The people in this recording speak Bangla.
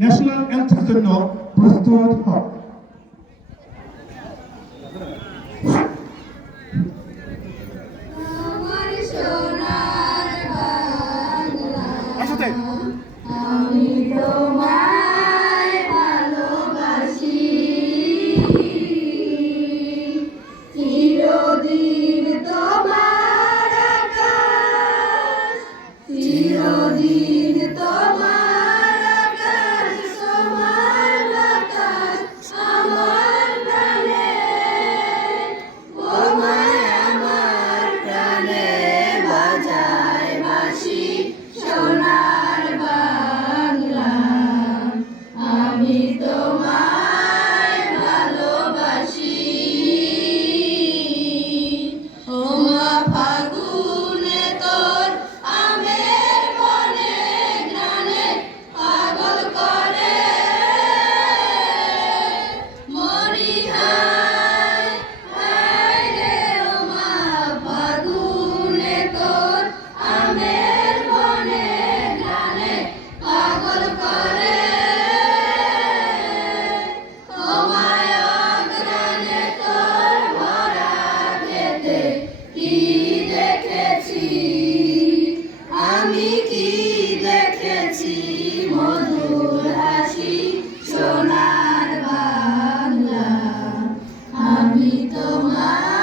ন্যাশনাল অ্যান্থেমের জন্য প্রস্তুত হও। আমি তোমায় ভালোবাসি, চিরদিন তোমার আকাশ, চিরদিন তোমার আকাশ, তোমার বাতাস আমার প্রাণে, তোমায় আমার প্রাণে বাজায় বাঁশি সোনার বাংলা। আমি তোমায় ভালোবাসি। ও মা ফাগুনে তোর আমের বনে ঘ্রাণে পাগল করে মরি হায় হায় রে। ও মা ফাগুনে তোর আমের বনে ঘ্রাণে পাগল করে, ও মায় অঘ্রাণে তোর ভরা খেতে কি দেখেছি আমি, কি দেখেছি মধুর হাসি সোনার বাংলা। আমি তোমার